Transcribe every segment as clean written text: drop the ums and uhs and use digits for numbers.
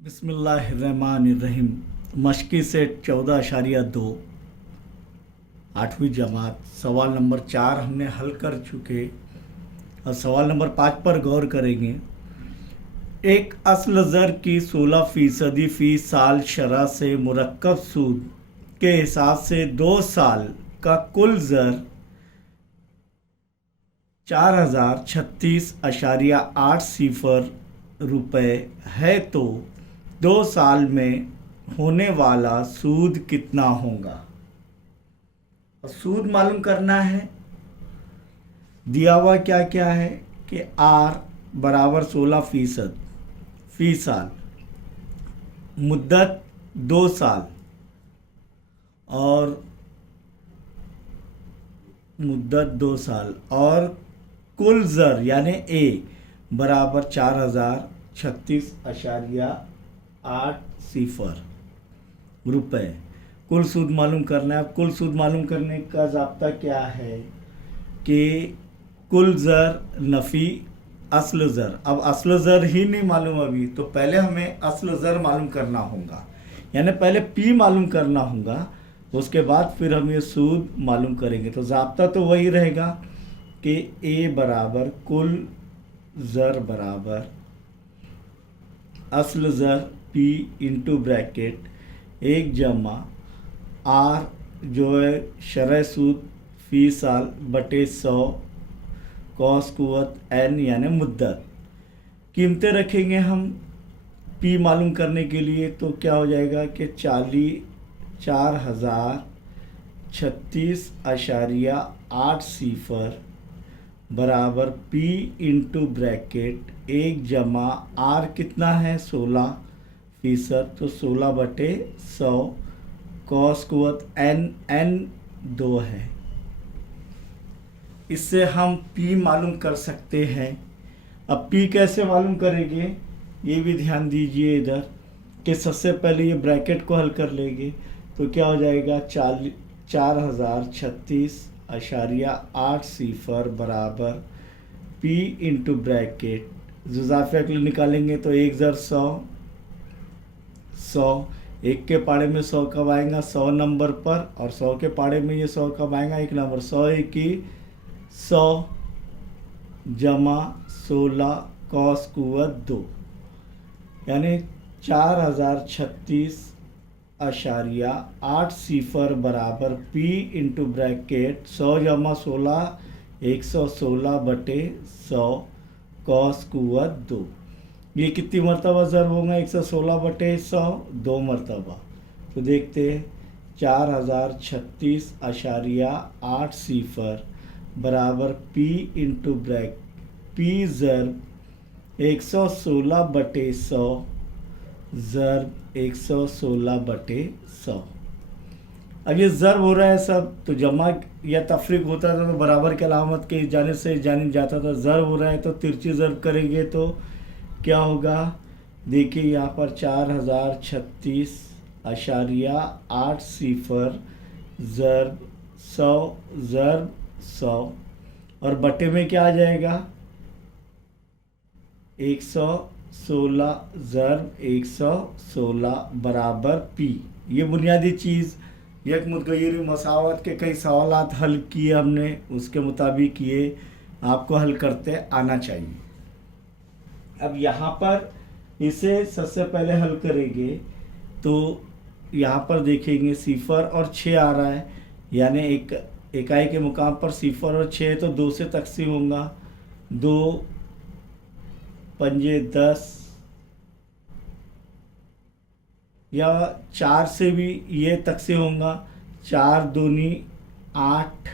बिस्मिल्लाहिर्रहमानिर्रहीम। मशक़ी से 14.2 8वीं जमात सवाल नंबर 4 हमने हल कर चुके और सवाल नंबर 5 पर गौर करेंगे। एक असल ज़र की 16% फ़ी साल शरह से मुरक्कब सूद के हिसाब से 2 साल का कुल ज़र 4036.80 रुपये है, तो 2 साल में होने वाला सूद कितना होगा। और सूद मालूम करना है। दिया हुआ क्या क्या है कि आर बराबर 16% फ़ी साल, मुद्दत 2 साल और कुल ज़र यानी ए बराबर 4036.80 रुपये। कुल सूद मालूम करना है। कुल सूद मालूम करने का ज़ाब्ता क्या है कि कुल ज़र नफ़ी असल ज़र। अब असल ज़र ही नहीं मालूम अभी, तो पहले हमें असल ज़र मालूम करना होगा, यानी पहले पी मालूम करना होगा, उसके बाद फिर हम ये सूद मालूम करेंगे। तो ज़ाब्ता तो वही रहेगा कि ए बराबर कुल ज़र बराबर असल ज़र पी इंटू ब्रैकेट 1 जमा आर जो है शरह सूद फ़ी साल बटे 100 कॉस कुव्वत एन यानी मुद्दत। कीमतें रखेंगे हम पी मालूम करने के लिए, तो क्या हो जाएगा कि 4036.80 बराबर पी इंटू ब्रैकेट 1 जमा आर कितना है 16%, तो 16/100 कॉस कुव्वत एन 2 है। इससे हम पी मालूम कर सकते हैं। अब पी कैसे मालूम करेंगे ये भी ध्यान दीजिए इधर कि सबसे पहले ये ब्रैकेट को हल कर लेंगे, तो क्या हो जाएगा 4036.80 बराबर पी इंटू ब्रैकेट जुज़ाफ़िया के लिए निकालेंगे तो 1 ज़र 100 एक के पाड़े में 100 कब आएगा 100 नंबर पर, और 100 के पाड़े में ये 100 कब आएगा 1 नंबर। 100 एक ही 100 जमा 16 कॉस कुव्वत 2 यानी 4036.80 बराबर पी इंटू ब्रैकेट 100 जमा 16 116/100 कॉस कुव्वत 2। ये कितनी मरतबा ज़र होगा 116/100 2 मरतबा। तो देखते हैं 4036.80 बराबर पी इंटू ब्रैक पी ज़र 116/100 ज़र 116/100। अब ये ज़रब हो रहा है सब, तो जमा या तफरीक होता था तो बराबर के अलामत के जाने से जानी जाता था। ज़रब हो रहा है तो तिरछी ज़रब करेंगे तो क्या होगा, देखिए यहाँ पर 4036.80 ज़रब 100 और बटे में क्या आ जाएगा 116 ज़रब 116 बराबर पी। ये बुनियादी चीज़ एक मुतग़य्यर मसावत के कई सवालात हल किए हमने, उसके मुताबिक ये आपको हल करते आना चाहिए। अब यहाँ पर इसे सबसे पहले हल करेंगे तो यहाँ पर देखेंगे 0 और 6 आ रहा है, यानी एक इकाई के मुकाम पर 0 और 6 तो 2 से तकसीम होगा, 2 पंजे 10 या 4 से भी ये तकसीम होगा, 4 दूनी 8,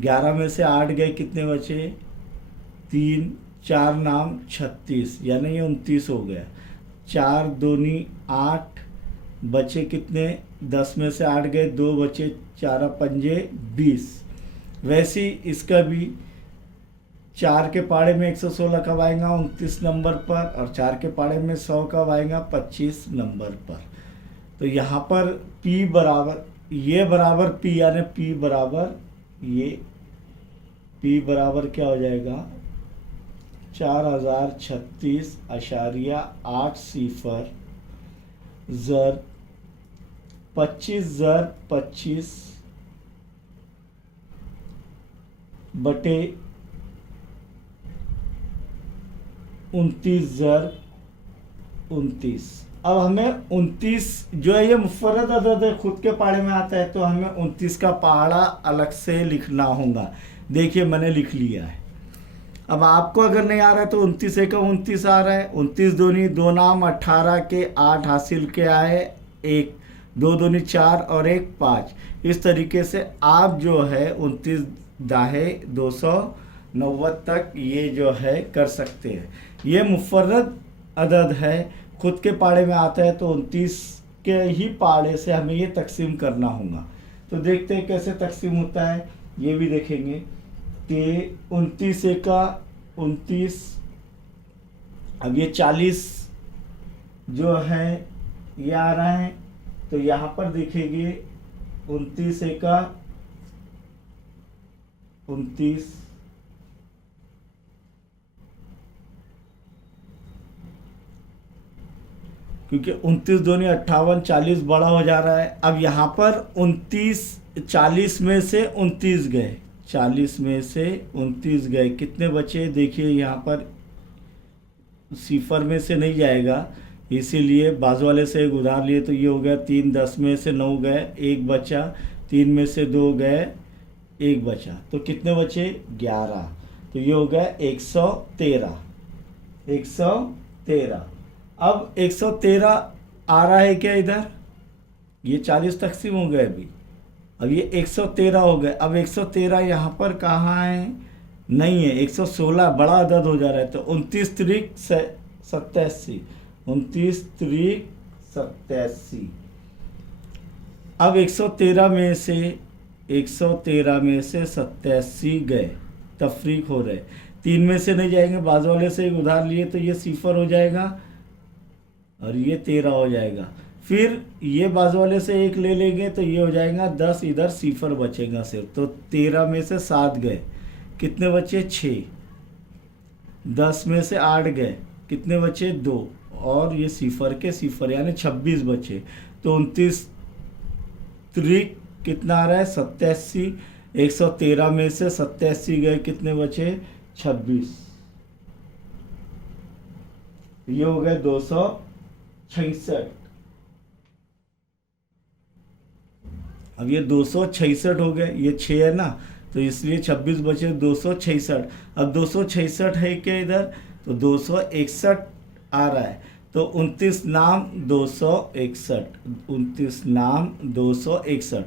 11 में से 8 गए कितने बचे 3, 4 नाम 36 यानी ये 29 हो गया। 4 दूनी 8 बचे कितने 10 में से 8 गए 2 बचे 4 पंजे 20। वैसे ही इसका भी 4 के पाड़े में 116 कब आएगा 29 नंबर पर, और 4 के पाड़े में 100 कब आएगा 25 नंबर पर। तो यहाँ पर P बराबर ये बराबर P यानी P बराबर ये P बराबर क्या हो जाएगा 4036.80 ज़र 25 ज़र 25 बटे 29 ज़र 29। अब हमें 29 जो है ये मुफर्रद अदद है, खुद के पाड़े में आता है, तो हमें 29 का पाड़ा अलग से लिखना होगा। देखिए मैंने लिख लिया है। अब आपको अगर नहीं आ रहा है तो 29 एक 29 आ रहा है, 29 दूनी 2 नाम 18 के 8 हासिल के आए, 1 2 दूनी 4 और 1 5। इस तरीके से आप जो है 29 दाहे 290 तक ये जो है कर सकते हैं। ये मुफर्रद अदद है, खुद के पाड़े में आता है, तो 29 के ही पाड़े से हमें ये तकसीम करना होगा। तो देखते हैं कैसे तकसीम होता है, ये भी देखेंगे कि 29 एका 29। अब ये 40 जो है ये आ रहा है, तो यहाँ पर देखेंगे 29 एका 29, क्योंकि 29 दूनी 58, 40 बड़ा हो जा रहा है। अब यहाँ पर 29 40 में से 29 गए, 40 में से 29 गए, कितने बचे? देखिए यहाँ पर सिफर में से नहीं जाएगा, इसीलिए बाजू वाले से एक उधार लिए, तो ये हो गया 3। 10 में से 9 गए, 1 बचा, 3 में से 2 गए, 1 बचा, तो कितने बचे? 11। तो ये हो गया 113। 113। अब 113 आ रहा है क्या इधर? ये 40 तकसीम हो गए अभी, अब ये 113 हो गए। अब 113 यहाँ पर कहाँ है? नहीं है, 116 बड़ा अदद हो जा रहा है, तो 29 त्रिक 87, 29 त्रिक 87। अब 113 में से 87 गए, तफरीक हो रहे, 3 में से नहीं जाएंगे, बाजू वाले से एक उधार लिए, तो ये सिफर हो जाएगा और ये 13 हो जाएगा। फिर ये बाजू वाले से एक ले लेंगे, तो ये हो जाएगा 10, इधर सिफर बचेगा सिर्फ, तो 13 में से 7 गए, कितने बचे? 6। 10 में से 8 गए, कितने बचे? 2, और ये सिफर के सिफर, यानी 26 बचे। तो 29 त्रिक कितना आ रहा है? 87। 113 में से 87 गए, कितने बचे? 26। ये हो गए 266। अब ये 266 हो गए, ये 6 है ना, तो इसलिए 26 बचे, 266। अब 266 है क्या इधर? तो 261 आ रहा है, तो 29 नाम 261, 29 नाम 261,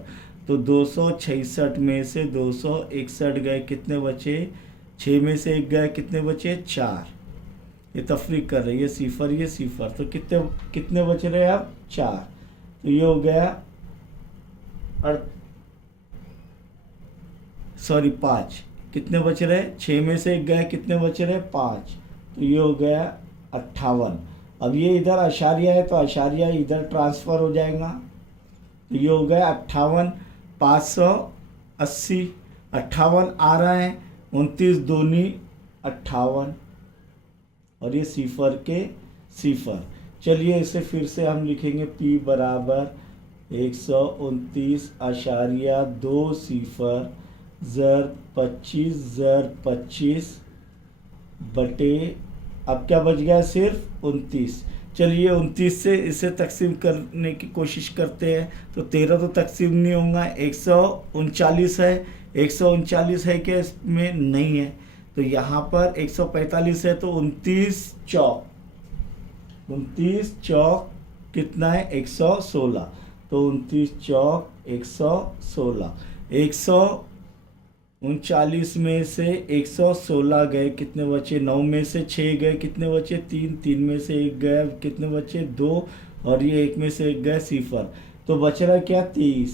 तो 266 में से 261 गए, कितने बचे? 6 में से 1 गए, कितने बचे? 4। ये तफरीक कर रहे हैं, ये सिफर, तो कितने बच रहे हैं अब? 4। तो ये हो गया 5। कितने बच रहे? 6 में से 1 गए, कितने बच रहे? 5। तो ये हो गया 58। अब ये इधर अशारिया है, तो अशारिया इधर ट्रांसफ़र हो जाएगा, तो ये हो गया 58। 580, 58 आ रहा है, 29 दूनी 58, और ये सिफर के सिफर। चलिए इसे फिर से हम लिखेंगे, P बराबर 129.2 सिफर ज़र 25 बटे, अब क्या बच गया? सिर्फ 29। चलिए 29 से इसे तकसीम करने की कोशिश करते हैं, तो 13 तो तकसीम नहीं होगा, 139 है, 139 है क्या इसमें? नहीं है, तो यहाँ पर 145 है, तो 29 चौक कितना है? 116, तो 29 चौक 116। 139 में से 116 गए, कितने बचे? 9 में से 6 गए, कितने बचे? 3। 3 में से 1 गए, कितने बचे? 2, और ये 1 में से 1 गए, सिफर, तो बच रहा क्या? 30।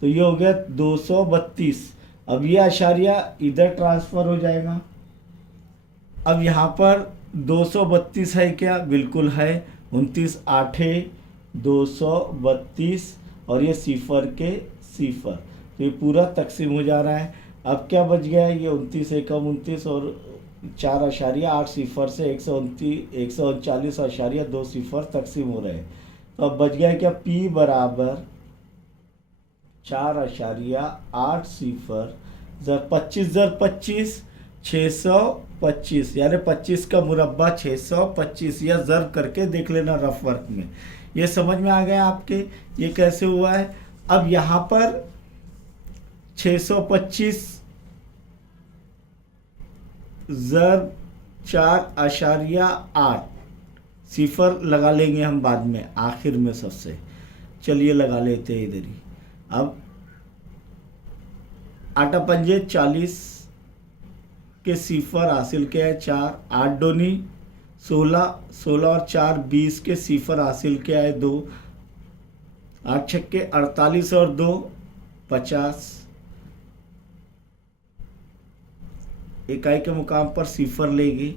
तो ये हो गया 232। अब ये अशारिया इधर ट्रांसफ़र हो जाएगा। अब यहाँ पर 232 है क्या? बिल्कुल है, 29 8 232, और ये सिफर के सिफर, तो ये पूरा तकसीम हो जा रहा है। अब क्या बच गया है? ये 29 एकम 29 और 4.8 सिफर से 139.2 सिफर तकसीम हो रहे हैं। तो अब बच गया क्या, P बराबर 4.8 सिफर ज़र 25 ज़र 25 625, यानी 25 का मुरब्बा 625, या ज़र करके देख लेना रफ वर्क में। ये समझ में आ गया आपके ये कैसे हुआ है। अब यहाँ पर 625 ज़र 4.8 सिफर लगा लेंगे हम बाद में आखिर में सबसे। चलिए लगा लेते हैं इधर ही। अब 8 पंजे 40 के सिफर हासिल किया है 4, 8 दूनी 16, 16 और 4 20 के सिफर हासिल किया है 2, 8 छक्के 48 और 2 50। इकाई के मुकाम पर सिफर लेंगे।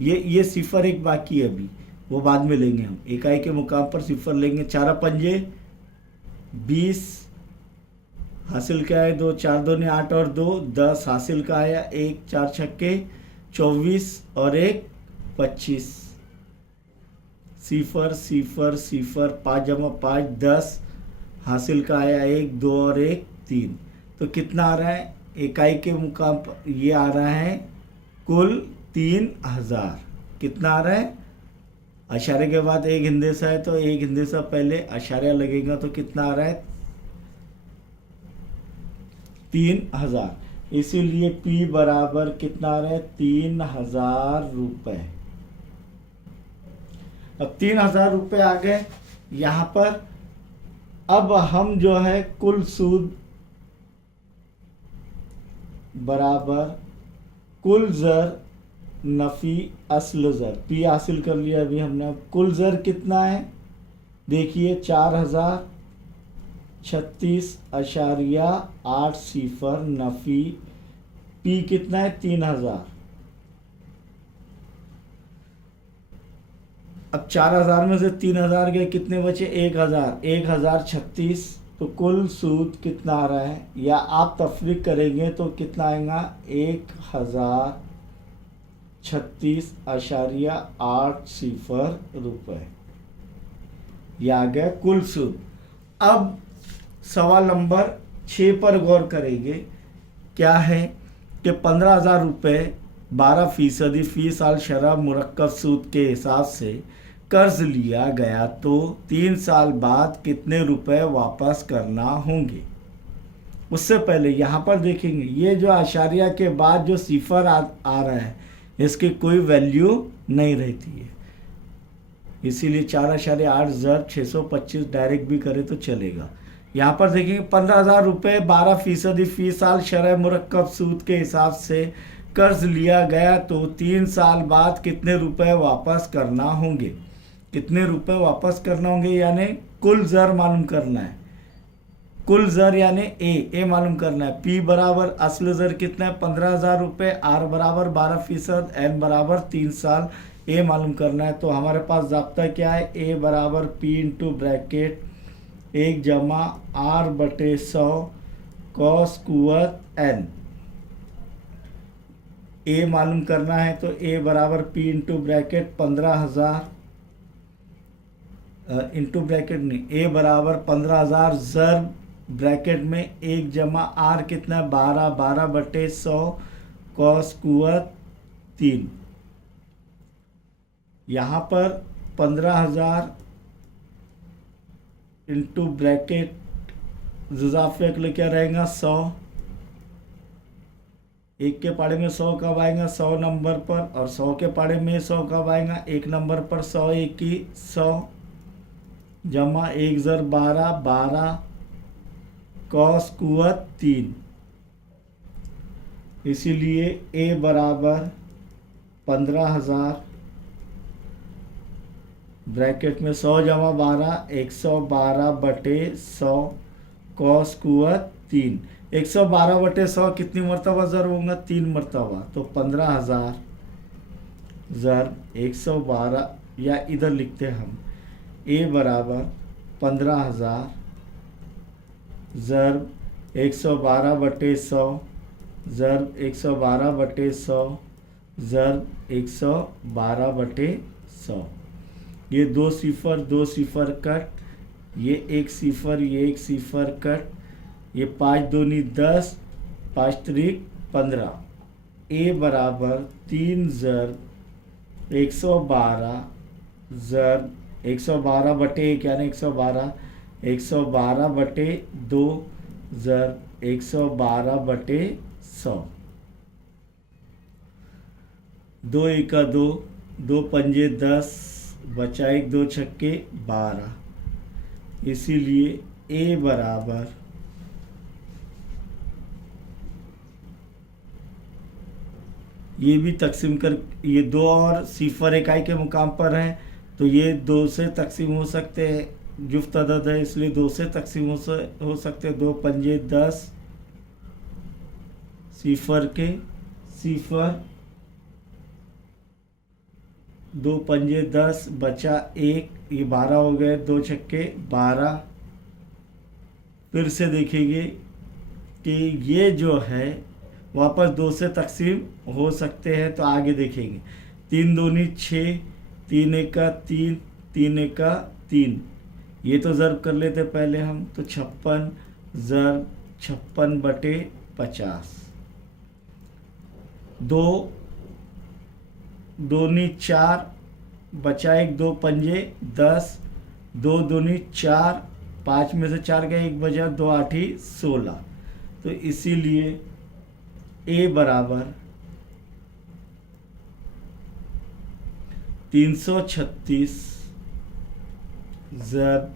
ये सिफर एक बाकी है, अभी वो बाद में लेंगे हम। इकाई के मुकाम पर सिफर लेंगे। 4 पंजे 20 हासिल क्या है 2, 4 दूनी 8 और 2 10 हासिल का आया 1, 4 छक्के 24 और 1 25। सिफर सिफर सिफर 5 जमा 5 10 हासिल का आया 1, 2 और 1 3। तो कितना आ रहा है इकाई के मुकाम पर, ये आ रहा है कुल 3000। कितना आ रहा है, अशारे के बाद एक हिंदेसा है तो एक हिंदेसा पहले अशारिया लगेगा, तो कितना आ रहा है 3000। इसीलिए P बराबर कितना आ रहा है 3000 रुपये। अब 3000 रुपये आ गए यहाँ पर। अब हम जो है कुल सूद बराबर कुल ज़र नफ़ी असल ज़र, P हासिल कर लिया अभी हमने। अब कुल ज़र कितना है देखिए 4036.8 सिफर नफ़ी P कितना है 3000। अब 4000 में से 3000 गए, कितने बचे 1000, 1036। तो कुल सूद कितना आ रहा है, या आप तफरीक करेंगे तो कितना आएगा 1036.8 सिफर रुपये। यह आ गया कुल सूद। अब सवाल नंबर 6 पर गौर करेंगे। क्या है कि 15,000 रुपये 12% फी साल शरह मुरक्कब सूद के हिसाब से कर्ज लिया गया तो 3 साल बाद कितने रुपए वापस करना होंगे। उससे पहले यहाँ पर देखेंगे ये जो आशारिया के बाद जो सिफर आ रहा है इसकी कोई वैल्यू नहीं रहती है, इसीलिए 4.8 ज़र 625 डायरेक्ट भी करे तो चलेगा। यहाँ पर देखेंगे 15,000 रुपये 12% फी साल शरह मुरक्कब सूद के हिसाब से कर्ज लिया गया तो 3 साल बाद कितने रुपए वापस करना होंगे। कितने रुपए वापस करना होंगे यानी कुल ज़र मालूम करना है। कुल ज़र यानी ए मालूम करना है। P बराबर असल ज़र कितना है 15,000 रुपये, R बराबर 12%, N बराबर 3 साल, ए मालूम करना है। तो हमारे पास ज़ाब्ता क्या है, ए बराबर P इंटू ब्रैकेट 1 जमा R/100 कॉस कुवत N। ए मालूम करना है तो ए बराबर P into bracket 15,000 into bracket नहीं, ए बराबर 15,000 ज़र ब्रैकेट में 1 जमा आर कितना 12/100 कॉस कुवत 3। यहाँ पर 15,000 इंटू ब्रैकेट ज़िज़ाफ़े के लिए क्या रहेगा 100। एक के पाड़े में 100 कब आएगा 100 नंबर पर, और 100 के पाड़े में 100 कब आएगा 1 नंबर पर। 100 1 की 100 जमा 1 ज़र 12 कॉस कुवत 3। इसीलिए ए बराबर 15,000 ब्रैकेट में 100 जमा 12 112/100 कॉस कुवत 3। 112/100 कितनी मरतबा ज़र होगा 3 मरतबा, तो 15,000 ज़र 112, या इधर लिखते हैं हम ए बराबर 15,000 ज़र 112/100 ज़र 112/100 ज़र 112/100। ये 2 सिफर 2 सिफर कट, ये 1 सिफर ये 1 सिफर कट, ये 5 दूनी 10, 5 त्रिक 15। ए बराबर 3 ज़र 112 ज़र 112/1 यानी 112, 112/2 ज़र 112/100। 2 एका 2, 2 पंजे 10, बचा 1, 2 छक्के 12। इसीलिए ए बराबर ये भी तकसीम कर, ये 2 और सिफर इकाई के मुकाम पर हैं तो ये 2 से तकसीम हो सकते हैं, जुफ्त अदद है इसलिए 2 से तकसीम हो सकते हैं। 2 पंजे 10, सिफर के सिफर, 2 पंजे 10, बचा 1, ये 12 हो गए, 2 छक्के 12। फिर से देखेंगे कि ये जो है वापस 2 से तकसीम हो सकते हैं तो आगे देखेंगे। 3 दूनी 6, 3 एका 3, 3 एका 3। ये तो ज़र्ब कर लेते पहले हम, तो 56 ज़र्ब 56/50। 2 दूनी 4, बचा 1, 2 पंजे 10, 2 दूनी 4, 5 में से 4 गए 1 बचा, 2 8 16। तो इसीलिए ए बराबर 336 ज़र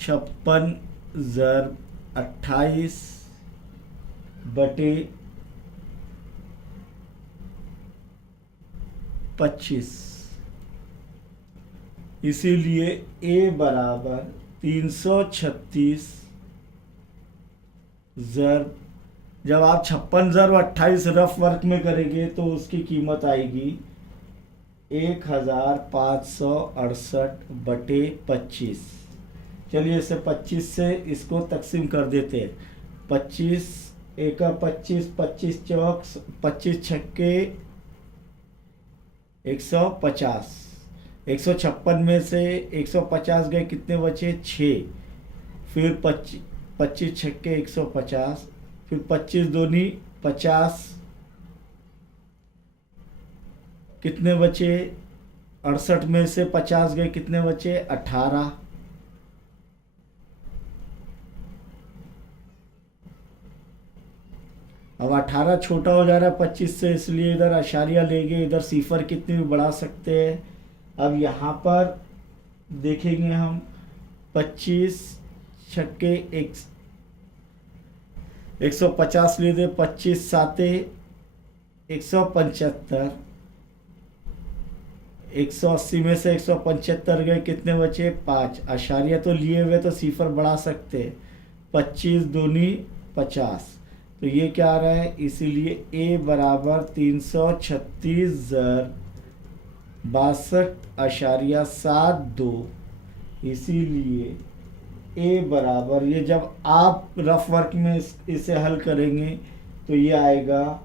56 ज़र 28/25। इसीलिए ए बराबर 336 ज़र, जब आप 56 ज़र 28 रफ वर्क में करेंगे तो उसकी कीमत आएगी 1568/25। चलिए इसे 25 से इसको तकसीम कर देते हैं। 25 एका 25, 25 चौक 25 छक्के 150। 156 में से 150 गए, कितने बचे 6। फिर 25 छक्के 150, फिर 25 दूनी 50, कितने बचे 68 में से 50 गए, कितने बचे 18। अब 18 छोटा हो जा रहा है 25 से, इसलिए इधर अशारिया लेंगे, इधर सिफर कितने भी बढ़ा सकते हैं। अब यहाँ पर देखेंगे हम 25 छक्के 150 ले दे, 25 साते 175, 180 में से 175 गए, कितने बचे 5। अशारिया तो लिए हुए तो सिफर बढ़ा सकते हैं। 25 दूनी 50, तो ये क्या आ रहा है, इसीलिए ए बराबर 336 ज़र 62.72। इसीलिए ए बराबर, ये जब आप रफ वर्क में इसे हल करेंगे तो ये आएगा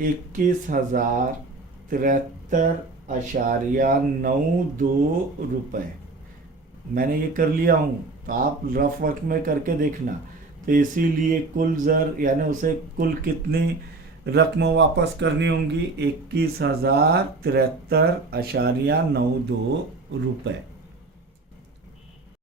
21,073.92 रुपये। मैंने ये कर लिया हूँ, तो आप रफ वर्क में करके देखना। तो इसीलिए कुल ज़र यानी उसे कुल कितनी रकम वापस करनी होंगी, 21,073.92 रुपये।